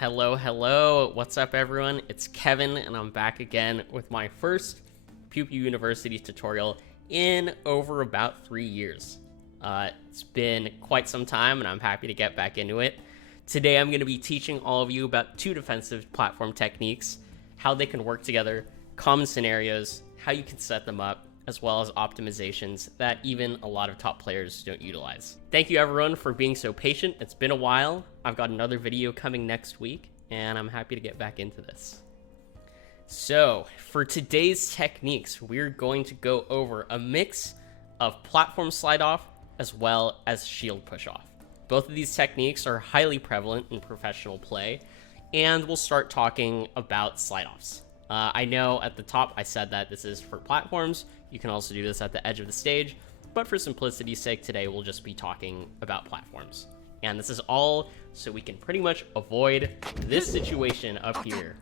Hello, what's up everyone? It's Kevin and I'm back again with my first PewPewUniversity tutorial in over about 3 years. It's been quite some time and I'm happy to get back into it. Today I'm going to be teaching all of you about 2 defensive platform techniques, how they can work together, common scenarios, how you can set them up, as well as optimizations that even a lot of top players don't utilize. Thank you everyone for being so patient. It's been a while. I've got another video coming next week, and I'm happy to get back into this. So, for today's techniques, we're going to go over a mix of platform slide off as well as shield push off. Both of these techniques are highly prevalent in professional play, and we'll start talking about slide offs. I know at the top I said that this is for platforms. You can also do this at the edge of the stage, but for simplicity's sake today we'll just be talking about platforms. And this is all so we can pretty much avoid this situation up here.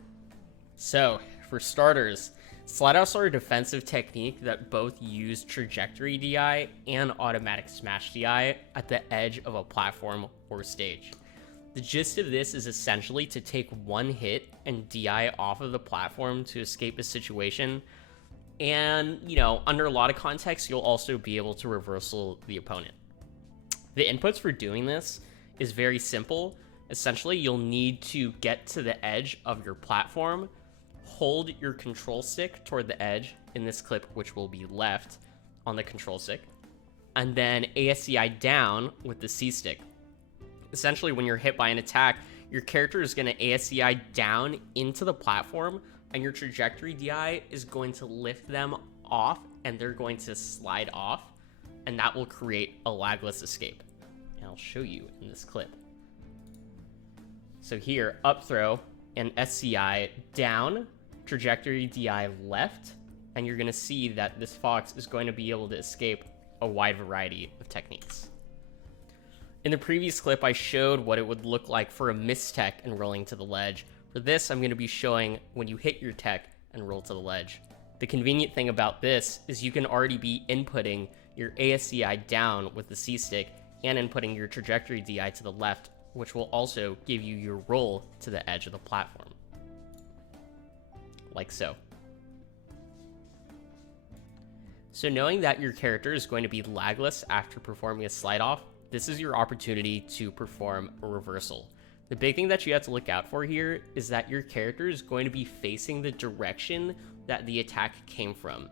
So, for starters, slide offs are a defensive technique that both use trajectory DI and automatic smash DI at the edge of a platform or stage. The gist of this is essentially to take one hit and DI off of the platform to escape a situation. And, under a lot of contexts, you'll also be able to reversal the opponent. The inputs for doing this is very simple. Essentially, you'll need to get to the edge of your platform, hold your control stick toward the edge, in this clip, which will be left on the control stick, and then ASCI down with the C stick. Essentially, when you're hit by an attack, your character is going to ASCI down into the platform, and your trajectory DI is going to lift them off, and they're going to slide off, and that will create a lagless escape. And I'll show you in this clip. So here, up throw and SCI down, trajectory DI left, and you're going to see that this fox is going to be able to escape a wide variety of techniques. In the previous clip, I showed what it would look like for a miss tech and rolling to the ledge. For this, I'm going to be showing when you hit your tech and roll to the ledge. The convenient thing about this is you can already be inputting your ASCI down with the C stick and inputting your trajectory DI to the left, which will also give you your roll to the edge of the platform. Like so. So knowing that your character is going to be lagless after performing a slide off, this is your opportunity to perform a reversal. The big thing that you have to look out for here is that your character is going to be facing the direction that the attack came from.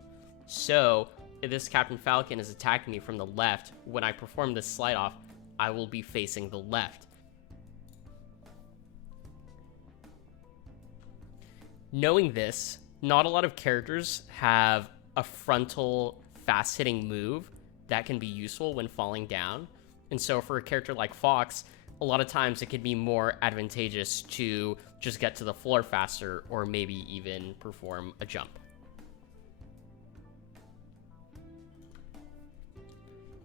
So, if this Captain Falcon is attacking me from the left, when I perform this slide off, I will be facing the left. Knowing this, not a lot of characters have a frontal fast-hitting move that can be useful when falling down. And so for a character like Fox, a lot of times it can be more advantageous to just get to the floor faster or maybe even perform a jump.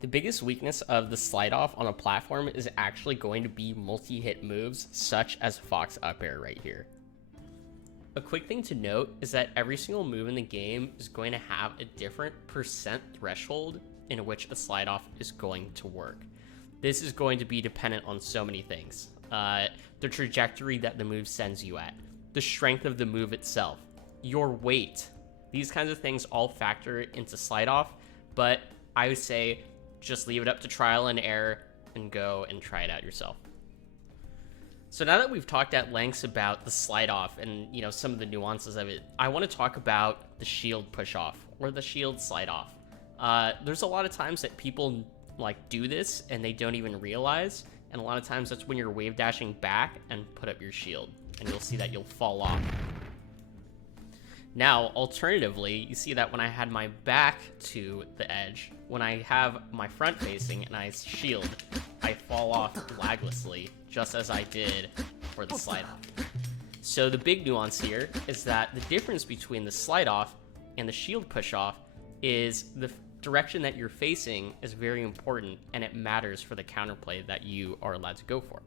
The biggest weakness of the slide off on a platform is actually going to be multi-hit moves such as Fox up air right here. A quick thing to note is that every single move in the game is going to have a different percent threshold in which a slide off is going to work. This is going to be dependent on so many things. The trajectory that the move sends you at, the strength of the move itself, your weight. These kinds of things all factor into slide off, but I would say just leave it up to trial and error and go and try it out yourself. So now that we've talked at lengths about the slide off and some of the nuances of it, I want to talk about the shield push off or the shield slide off. There's a lot of times that people do this and they don't even realize, and a lot of times that's when you're wave dashing back and put up your shield, and you'll see that you'll fall off. Now, alternatively, you see that when I had my back to the edge, when I have my front facing and I shield, I fall off laglessly, just as I did for the slide off. So the big nuance here is that the difference between the slide off and the shield push off is the direction that you're facing is very important, and it matters for the counterplay that you are allowed to go for.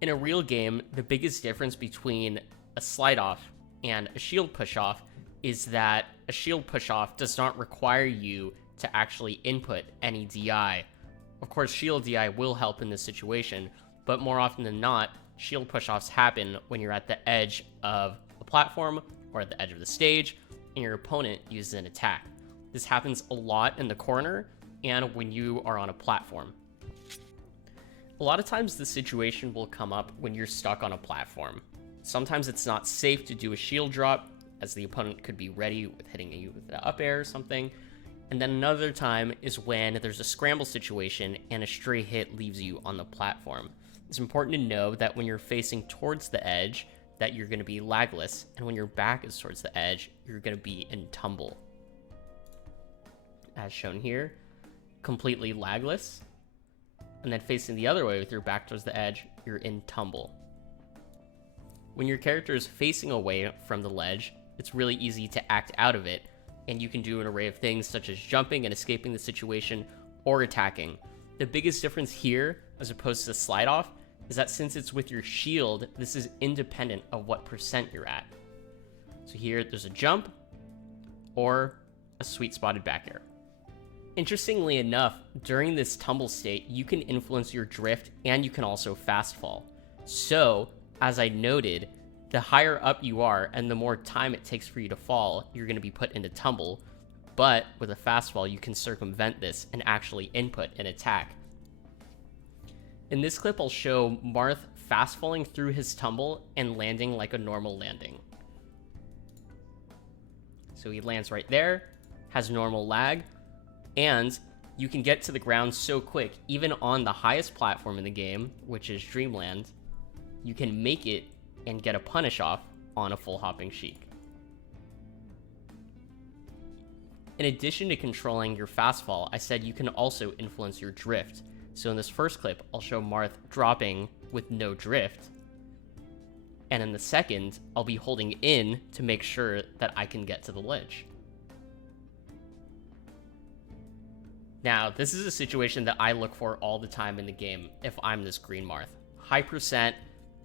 In a real game, the biggest difference between a slide off and a shield push off is that a shield push off does not require you to actually input any DI. Of course, shield DI will help in this situation, but more often than not, shield push-offs happen when you're at the edge of a platform or at the edge of the stage, and your opponent uses an attack. This happens a lot in the corner and when you are on a platform. A lot of times the situation will come up when you're stuck on a platform. Sometimes it's not safe to do a shield drop, as the opponent could be ready with hitting you with the up air or something. And then another time is when there's a scramble situation and a stray hit leaves you on the platform. It's important to know that when you're facing towards the edge, that you're going to be lagless, and when your back is towards the edge, you're going to be in tumble. As shown here, completely lagless, and then facing the other way with your back towards the edge, you're in tumble. When your character is facing away from the ledge, it's really easy to act out of it, and you can do an array of things such as jumping and escaping the situation or attacking. The biggest difference here, as opposed to slide off, is that since it's with your shield, this is independent of what percent you're at. So here, there's a jump or a sweet spotted back air. Interestingly enough, during this tumble state, you can influence your drift and you can also fast fall. So, as I noted, the higher up you are and the more time it takes for you to fall, you're going to be put into tumble. But with a fast fall, you can circumvent this and actually input an attack. In this clip, I'll show Marth fast falling through his tumble and landing like a normal landing. So he lands right there, has normal lag, and you can get to the ground so quick, even on the highest platform in the game, which is Dreamland, you can make it and get a punish off on a full hopping Sheik. In addition to controlling your fast fall, I said you can also influence your drift. So in this first clip, I'll show Marth dropping with no drift. And in the second, I'll be holding in to make sure that I can get to the ledge. Now, this is a situation that I look for all the time in the game if I'm this green Marth. High percent,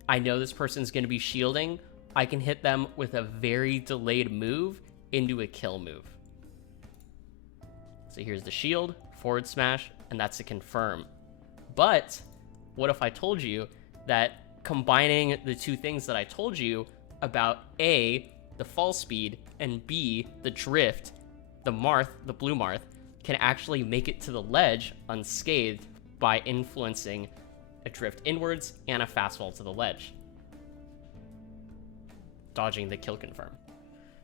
I know this person's going to be shielding. I can hit them with a very delayed move into a kill move. So here's the shield, forward smash, and that's a confirm. But what if I told you that combining the two things that I told you about A, the fall speed, and B, the drift, the Marth, the blue Marth, can actually make it to the ledge unscathed by influencing a drift inwards and a fast fall to the ledge, dodging the kill confirm.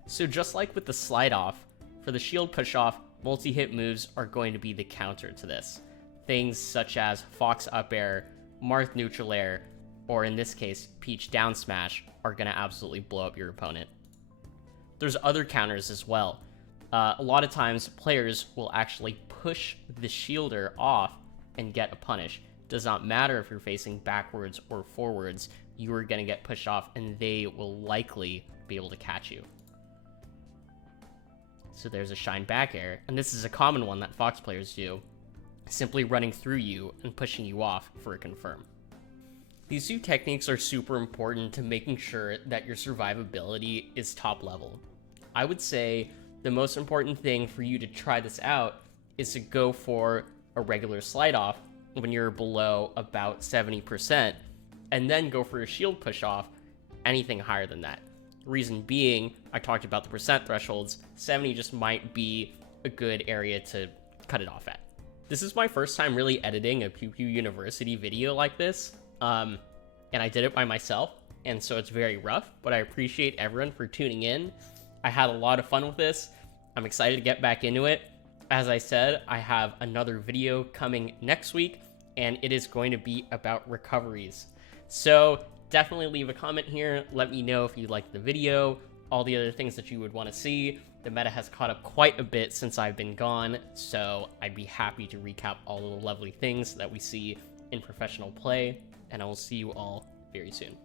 So just like with the slide off, for the shield push off, multi-hit moves are going to be the counter to this. Things such as Fox up air, Marth neutral air, or in this case, Peach down smash are going to absolutely blow up your opponent. There's other counters as well. A lot of times players will actually push the shielder off and get a punish. Does not matter if you're facing backwards or forwards, you are going to get pushed off and they will likely be able to catch you. So there's a shine back air, and this is a common one that Fox players do, simply running through you and pushing you off for a confirm. These two techniques are super important to making sure that your survivability is top level. I would say the most important thing for you to try this out is to go for a regular slide off when you're below about 70%, and then go for a shield push off anything higher than that. Reason being, I talked about the percent thresholds, 70 just might be a good area to cut it off at. This is my first time really editing a PewPewUniversity video like this, and I did it by myself, and so it's very rough, but I appreciate everyone for tuning in. I had a lot of fun with this. I'm excited to get back into it. As I said, I have another video coming next week, and it is going to be about recoveries. So definitely leave a comment here. Let me know if you liked the video, all the other things that you would want to see. The meta has caught up quite a bit since I've been gone, so I'd be happy to recap all of the lovely things that we see in professional play, and I will see you all very soon.